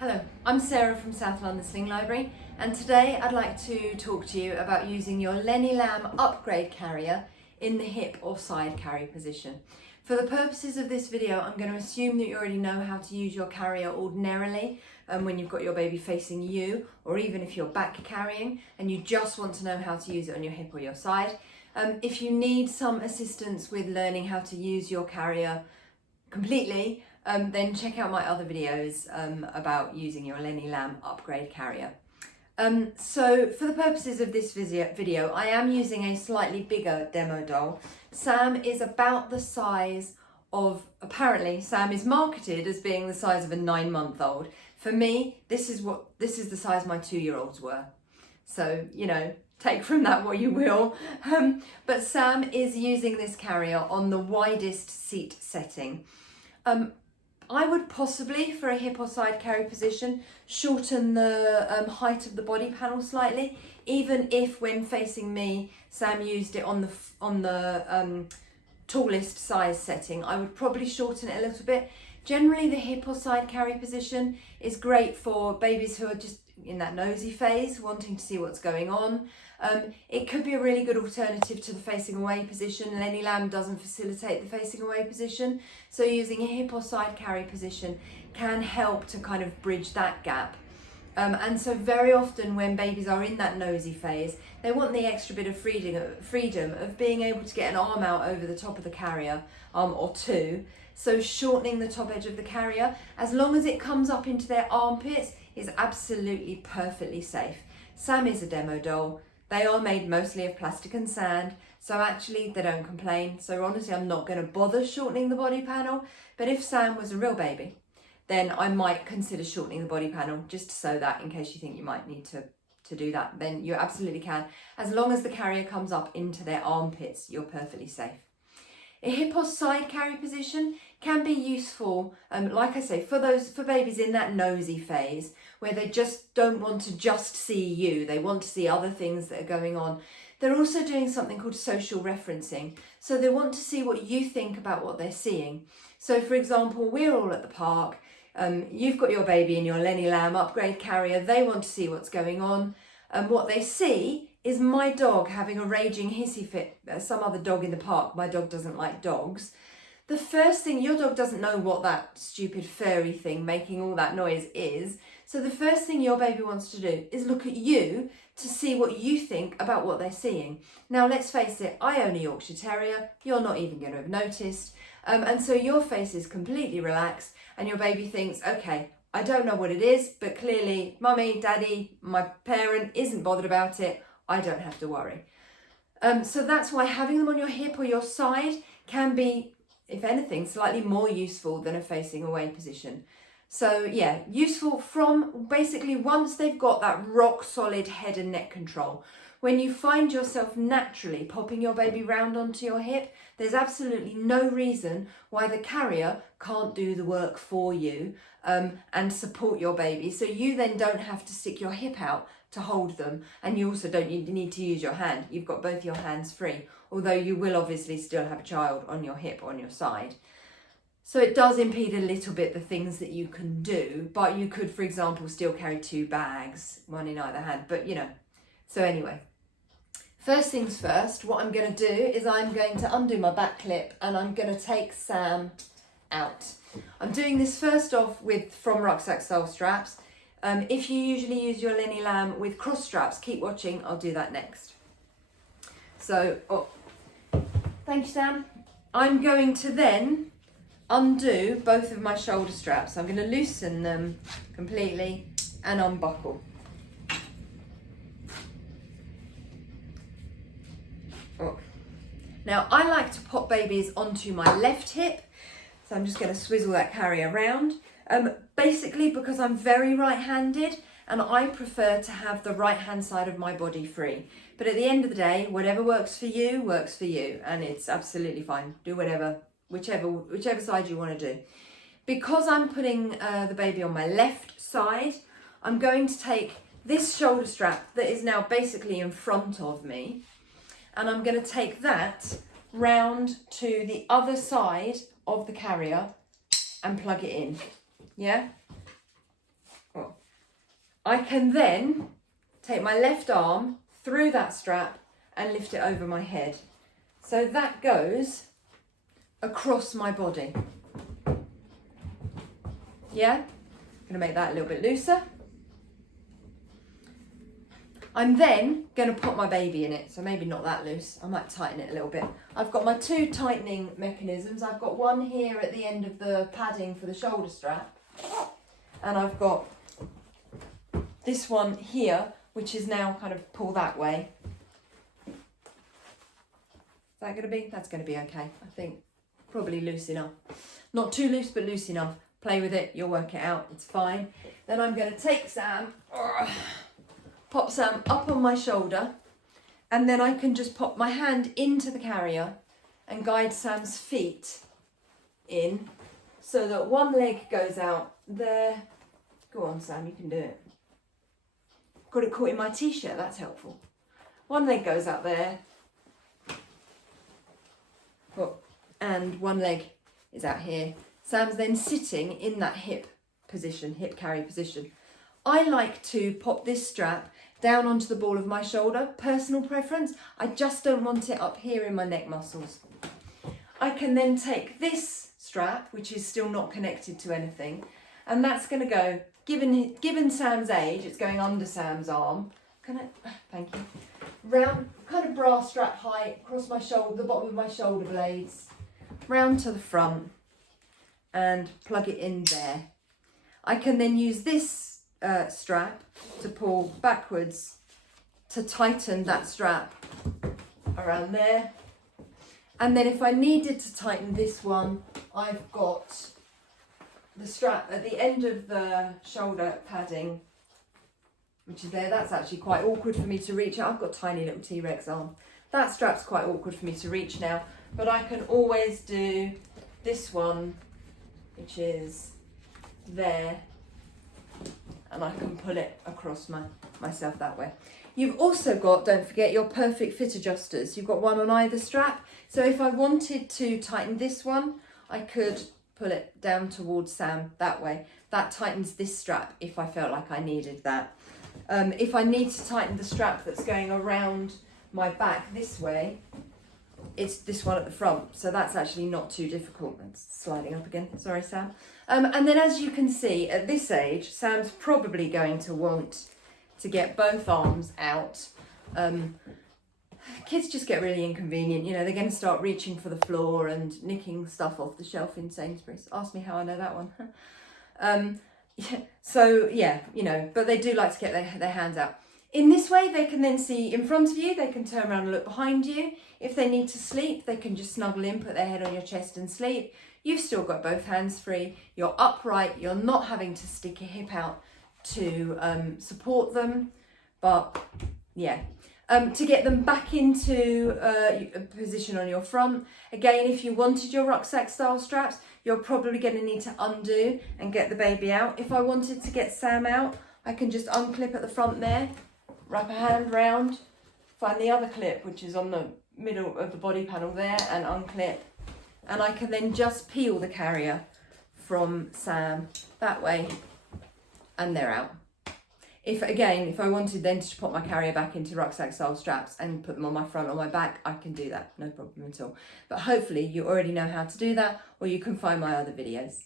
Hello, I'm Sarah from South London Sling Library, and today I'd like to talk to you about using your LennyLamb Upgrade Carrier in the hip or side carry position. For the purposes of this video, I'm going to assume that you already know how to use your carrier ordinarily when you've got your baby facing you, or even if you're back carrying and you just want to know how to use it on your hip or your side. If you need some assistance with learning how to use your carrier completely, then check out my other videos about using your LennyLamb Upgrade Carrier. So for the purposes of this video, I am using a slightly bigger demo doll. Sam is about the size of, apparently Sam is marketed as being the size of a 9-month-old. For me, this is the size my 2-year-olds were. So, you know, take from that what you will. But Sam is using this carrier on the widest seat setting. I would possibly, for a hip or side carry position, shorten the height of the body panel slightly, even if when facing me, Sam used it on the tallest size setting. I would probably shorten it a little bit. Generally, the hip or side carry position is great for babies who are just in that nosy phase, wanting to see what's going on. It could be a really good alternative to the facing away position. LennyLamb doesn't facilitate the facing away position, so using a hip or side carry position can help to kind of bridge that gap. And so very often when babies are in that nosy phase, they want the extra bit of freedom of being able to get an arm out over the top of the carrier, or two. So shortening the top edge of the carrier, as long as it comes up into their armpits, is absolutely perfectly safe. Sam is a demo doll. They are made mostly of plastic and sand, so actually they don't complain. So honestly, I'm not going to bother shortening the body panel. But if Sam was a real baby, then I might consider shortening the body panel just to sew that in case you think you might need to do that. Then you absolutely can. As long as the carrier comes up into their armpits, you're perfectly safe. A hip or side carry position can be useful, like I say, for babies in that nosy phase where they just don't want to just see you, they want to see other things that are going on. They're also doing something called social referencing. So they want to see what you think about what they're seeing. So for example, we're all at the park, you've got your baby in your LennyLamb Upgrade Carrier, they want to see what's going on, and what they see is my dog having a raging hissy fit, some other dog in the park. My dog doesn't like dogs. The first thing, your dog doesn't know what that stupid furry thing making all that noise is. So the first thing your baby wants to do is look at you to see what you think about what they're seeing. Now, let's face it, I own a Yorkshire Terrier. You're not even going to have noticed. And so your face is completely relaxed and your baby thinks, okay, I don't know what it is, but clearly mummy, daddy, my parent isn't bothered about it. I don't have to worry. So that's why having them on your hip or your side can be, if anything, slightly more useful than a facing away position. So yeah, useful from basically once they've got that rock solid head and neck control. When you find yourself naturally popping your baby round onto your hip, there's absolutely no reason why the carrier can't do the work for you and support your baby. So you then don't have to stick your hip out to hold them, and you also don't need to use your hand. You've got both your hands free, although you will obviously still have a child on your hip or on your side. So it does impede a little bit the things that you can do, but you could, for example, still carry 2 bags, one in either hand, but you know. So anyway, first things first, what I'm going to do is I'm going to undo my back clip and I'm going to take Sam out. I'm doing this first off from rucksack style straps. If you usually use your LennyLamb with cross straps, keep watching, I'll do that next. So, thank you, Sam. I'm going to then undo both of my shoulder straps. I'm going to loosen them completely and unbuckle. Now, I like to pop babies onto my left hip, so I'm just going to swizzle that carrier around. Basically because I'm very right-handed and I prefer to have the right-hand side of my body free. But at the end of the day, whatever works for you, and it's absolutely fine. Do whatever, whichever side you want to do. Because I'm putting the baby on my left side, I'm going to take this shoulder strap that is now basically in front of me, and I'm going to take that round to the other side of the carrier and plug it in. Yeah? I can then take my left arm through that strap and lift it over my head. So that goes across my body. Yeah? I'm going to make that a little bit looser. I'm then going to put my baby in it, so maybe not that loose. I might tighten it a little bit. I've got my two tightening mechanisms. I've got one here at the end of the padding for the shoulder strap, and I've got this one here, which is now kind of pull that way. Is that going to be? That's going to be okay, I think. Probably loose enough. Not too loose, but loose enough. Play with it, you'll work it out, it's fine. Then I'm going to take Sam, pop Sam up on my shoulder, and then I can just pop my hand into the carrier and guide Sam's feet in so that one leg goes out there. Go on, Sam, you can do it. Got it caught in my t-shirt, that's helpful. One leg goes out there, and one leg is out here. Sam's then sitting in that hip position, hip carry position. I like to pop this strap down onto the ball of my shoulder, personal preference. I just don't want it up here in my neck muscles. I can then take this strap, which is still not connected to anything, and that's going to go, given Sam's age, it's going under Sam's arm. Thank you. Round, kind of bra strap height, across my shoulder, the bottom of my shoulder blades, round to the front, and plug it in there. I can then use this strap to pull backwards to tighten that strap around there. And then if I needed to tighten this one, I've got the strap at the end of the shoulder padding, which is there. That's actually quite awkward for me to reach. I've got tiny little T-Rex arm. That strap's quite awkward for me to reach now, but I can always do this one, which is there, and I can pull it across myself that way. You've also got, don't forget, your perfect fit adjusters. You've got one on either strap. So if I wanted to tighten this one, I could pull it down towards Sam that way. That tightens this strap if I felt like I needed that. If I need to tighten the strap that's going around my back this way, it's this one at the front, so that's actually not too difficult. It's sliding up again, sorry Sam. And then as you can see, at this age, Sam's probably going to want to get both arms out. Kids just get really inconvenient, you know, they're going to start reaching for the floor and nicking stuff off the shelf in Sainsbury's. Ask me how I know that one. So yeah, you know, but they do like to get their hands out. In this way, they can then see in front of you, they can turn around and look behind you. If they need to sleep, they can just snuggle in, put their head on your chest and sleep. You've still got both hands free, you're upright, you're not having to stick your hip out to support them, but yeah. To get them back into a position on your front, again, if you wanted your rucksack style straps, you're probably going to need to undo and get the baby out. If I wanted to get Sam out, I can just unclip at the front there, wrap a hand round, find the other clip, which is on the middle of the body panel there, and unclip. And I can then just peel the carrier from Sam that way, and they're out. If I wanted then to put my carrier back into rucksack style straps and put them on my front or my back, I can do that, no problem at all. But hopefully you already know how to do that, or you can find my other videos.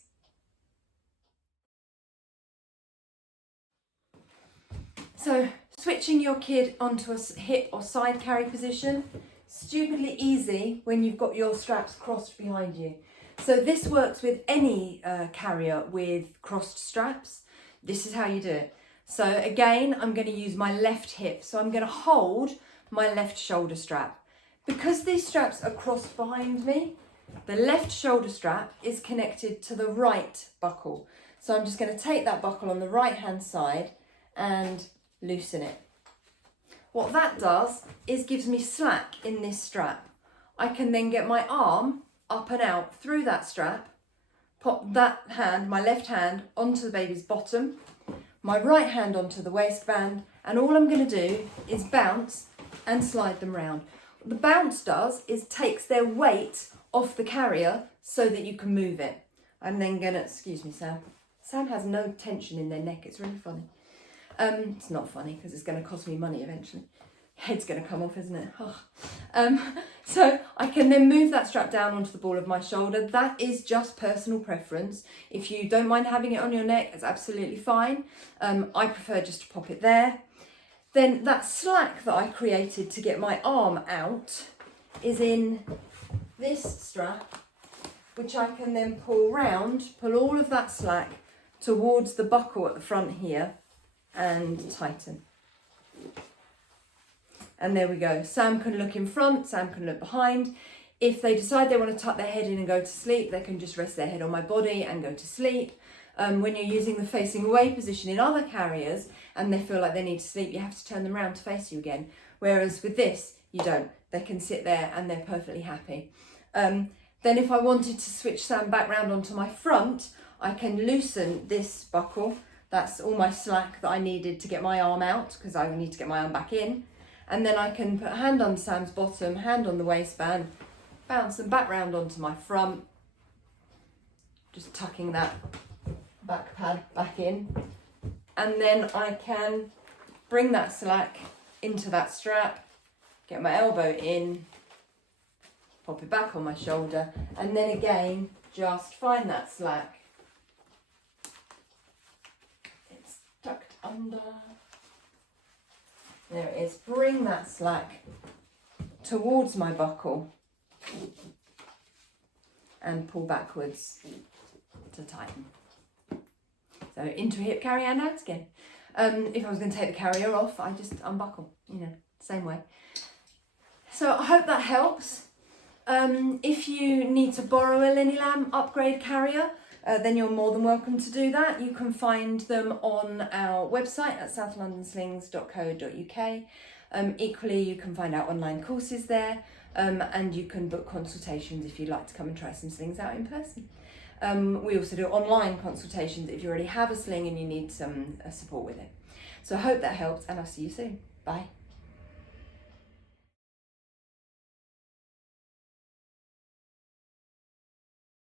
So switching your kid onto a hip or side carry position, stupidly easy when you've got your straps crossed behind you. So this works with any carrier with crossed straps. This is how you do it. So again, I'm going to use my left hip. So I'm going to hold my left shoulder strap. Because these straps are crossed behind me, the left shoulder strap is connected to the right buckle. So I'm just going to take that buckle on the right hand side and loosen it. What that does is gives me slack in this strap. I can then get my arm up and out through that strap, pop that hand, my left hand, onto the baby's bottom, my right hand onto the waistband, and all I'm going to do is bounce and slide them round. What the bounce does is takes their weight off the carrier so that you can move it. I'm then going to, excuse me Sam, Sam has no tension in their neck. It's really funny. It's not funny because it's going to cost me money eventually. Head's going to come off, isn't it? Oh. So I can then move that strap down onto the ball of my shoulder. That is just personal preference. If you don't mind having it on your neck, it's absolutely fine. I prefer just to pop it there. Then that slack that I created to get my arm out is in this strap, which I can then pull round, pull all of that slack towards the buckle at the front here and tighten. And there we go. Sam can look in front, Sam can look behind. If they decide they want to tuck their head in and go to sleep, they can just rest their head on my body and go to sleep. When you're using the facing away position in other carriers and they feel like they need to sleep, you have to turn them around to face you again. Whereas with this, you don't. They can sit there and they're perfectly happy. Then if I wanted to switch Sam back round onto my front, I can loosen this buckle. That's all my slack that I needed to get my arm out because I need to get my arm back in. And then I can put a hand on Sam's bottom, hand on the waistband, bounce them back round onto my front, just tucking that back pad back in. And then I can bring that slack into that strap, get my elbow in, pop it back on my shoulder, and then again, just find that slack. It's tucked under. There it is. Bring that slack towards my buckle and pull backwards to tighten. So into a hip carrier and out again. If I was going to take the carrier off, I just unbuckle, same way. So I hope that helps. If you need to borrow a LennyLamb Upgrade Carrier, then you're more than welcome to do that. You can find them on our website at southlondonslings.co.uk. Equally, you can find our online courses there, and you can book consultations if you'd like to come and try some slings out in person. We also do online consultations if you already have a sling and you need some support with it. So I hope that helps, and I'll see you soon. Bye.